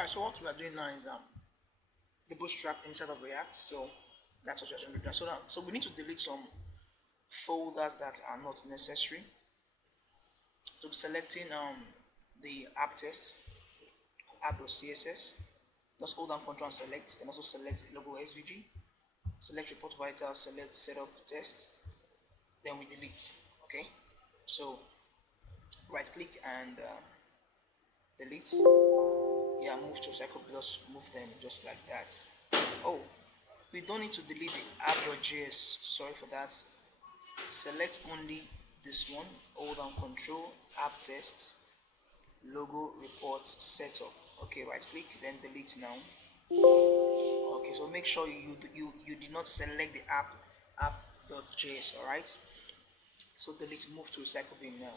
Alright, so what we are doing now is the bootstrap inside of React. So that's what we are going to do. So we need to delete some folders that are not necessary. So selecting the app test, app.css. Just hold down Control and select. Then also select logo SVG. Select report vital. Select setup test. Then we delete. Okay. So right click and delete. Yeah, move to cycle plus, move them just like that. Oh, we don't need to delete the app.js. Sorry for that. Select only this one. Hold down Control, app test, logo report setup. Okay, right click, then delete now. Okay, so make sure you did not select the app.js. All right. So delete, move to recycle bin now.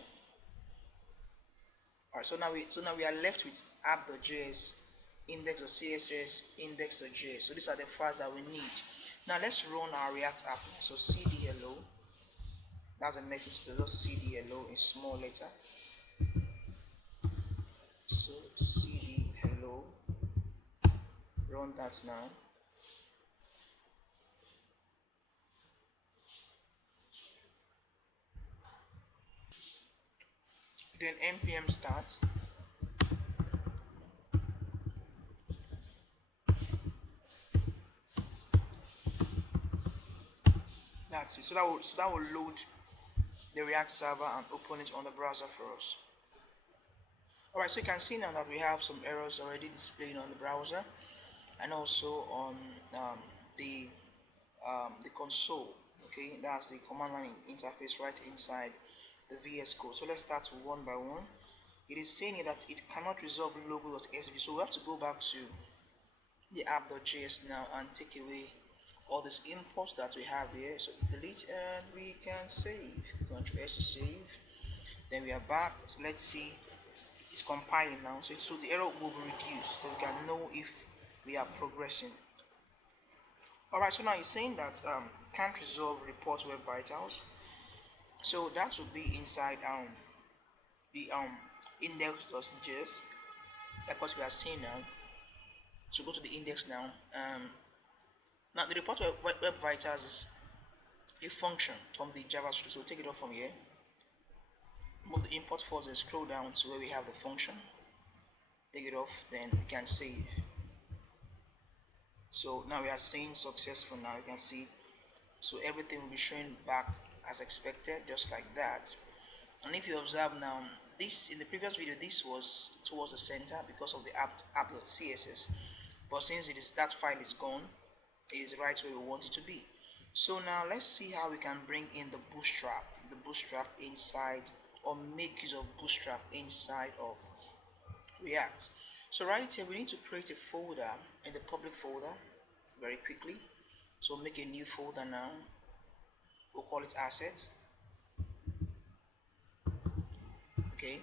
Alright, so now we are left with app.js, index.css, index.js. So these are the files that we need. Now let's run our React app. So cd hello. That's the next thing to do. Just cd hello in small letter. So cd hello. Run that now. Then npm start. That's it. So that will load the React server and open it on the browser for us. Alright, so you can see now that we have some errors already displaying on the browser and also on the console. Okay, that's the command line interface right inside the VS Code. So let's start one by one. It is saying here that it cannot resolve logo.svg, so we have to go back to the app.js now and take away all these imports that we have here. So delete and we can save. Ctrl S to save. Then we are back. So let's see, it's compiling now. So the error will be reduced, so we can know if we are progressing. Alright, so now it's saying that can't resolve report web vitals. So that would be inside the index.js, like what we are seeing now. So go to the index now. Now the report web vitals is a function from the JavaScript. So take it off from here. Move the import files and scroll down to where we have the function. Take it off, then we can save. So now we are seeing successful. Now you can see, so everything will be showing back as expected, just like that. And if you observe now, this in the previous video, this was towards the center because of the app.css, but since that file is gone, it is right where we want it to be. So now let's see how we can bring in the bootstrap inside, or make use of bootstrap inside of React. So right here we need to create a folder in the public folder very quickly. So make a new folder now. We'll call it assets. Okay,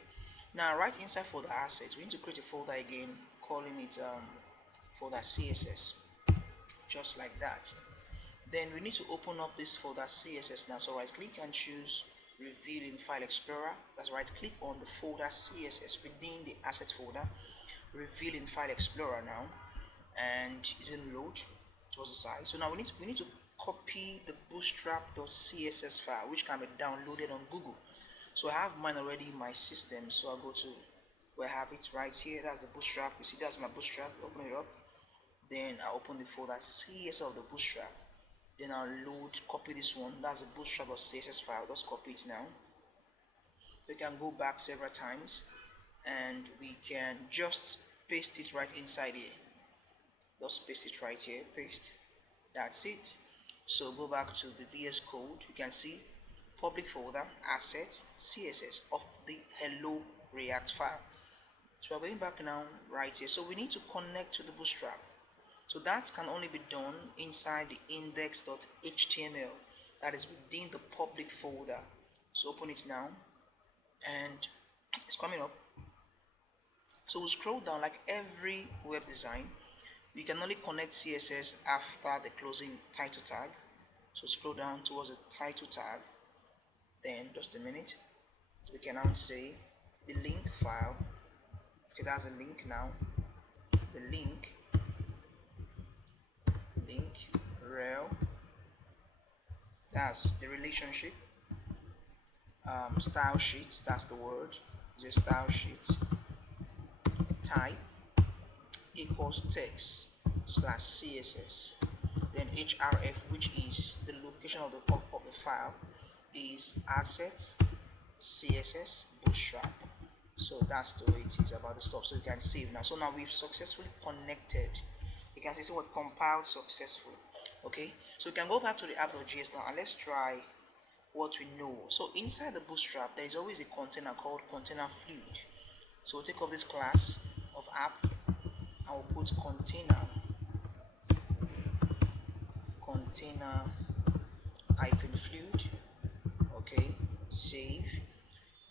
now right inside folder assets we need to create a folder again, calling it folder CSS, just like that. Then we need to open up this folder CSS now. So right click and choose reveal in file explorer. That's right click on the folder CSS within the asset folder, reveal in file explorer now, and it's going to load towards the side. So now we need to copy the bootstrap.css file, which can be downloaded on Google. So I have mine already in my system, so I'll go to where I have it right here. That's the bootstrap. You see, that's my bootstrap. Open it up, then I open the folder CSS of the bootstrap, then I'll load, copy this one. That's the bootstrap.css file. Just copy it now. So we can go back several times and we can just paste it right inside here. Just paste it right here, paste. That's it. So go back to the VS Code. You can see public folder assets CSS of the hello React file. So we're going back now right here. So we need to connect to the bootstrap. So that can only be done inside the index.html, that is within the public folder. So open it now and it's coming up. So we'll scroll down like every web design. We can only connect CSS after the closing title tag. So scroll down towards the title tag, then just a minute, we can now say the link file. Okay, that's a link now. the link rel, that's the relationship, style sheet, that's the word, is a style sheet, type equals text slash css, then href, which is the location of the file, is assets css bootstrap. So that's the way it is about the stuff. So you can save now. So now we've successfully connected. You can see what compiled successfully. Okay, so we can go back to the app.js now and let's try what we know. So inside the bootstrap there is always a container called container fluid. So we'll take off this class of app and we'll put container hyphen fluid. Okay, save.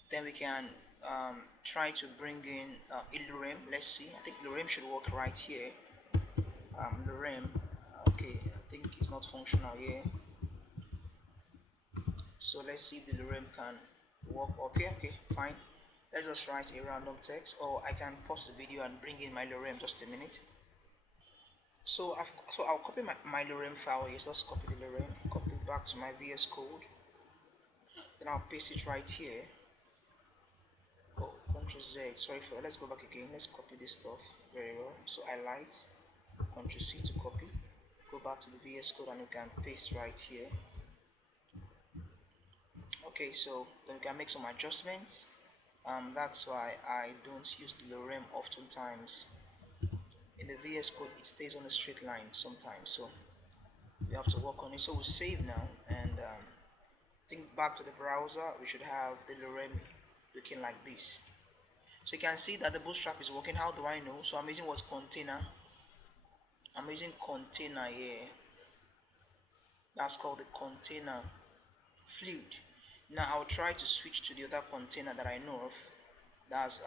Then we can try to bring in lorem. Let's see, I think lorem should work right here. Lorem, okay, I think it's not functional here, so let's see if the lorem can work up here. Okay, fine, let's just write a random text, or I can pause the video and bring in my lorem. Just a minute. So I'll copy my lorem file here. So let's copy the lorem, copy it back to my VS Code, then I'll paste it right here. Oh, Ctrl Z, sorry for that. Let's go back again. Let's copy this stuff very well. So highlight, Ctrl C to copy, go back to the VS Code, and you can paste right here. Okay, so then we can make some adjustments. That's why I don't use the lorem oftentimes. In the VS Code it stays on the straight line sometimes, so we have to work on it. So we'll save now, and think back to the browser. We should have the lorem looking like this. So you can see that the bootstrap is working. How do I know? So I'm using what container. I'm using container here. That's called the container fluid. Now I'll try to switch to the other container that I know of. That's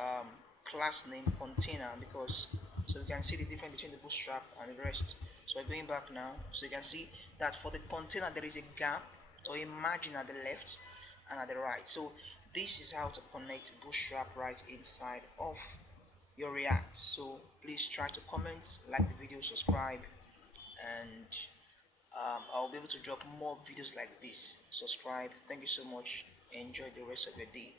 class name container, because so you can see the difference between the bootstrap and the rest. So I'm going back now, so you can see that for the container there is a gap or a margin at the left and at the right. So this is how to connect bootstrap right inside of your React. So please try to comment, like the video, subscribe, and I'll be able to drop more videos like this. Subscribe. Thank you so much. Enjoy the rest of your day.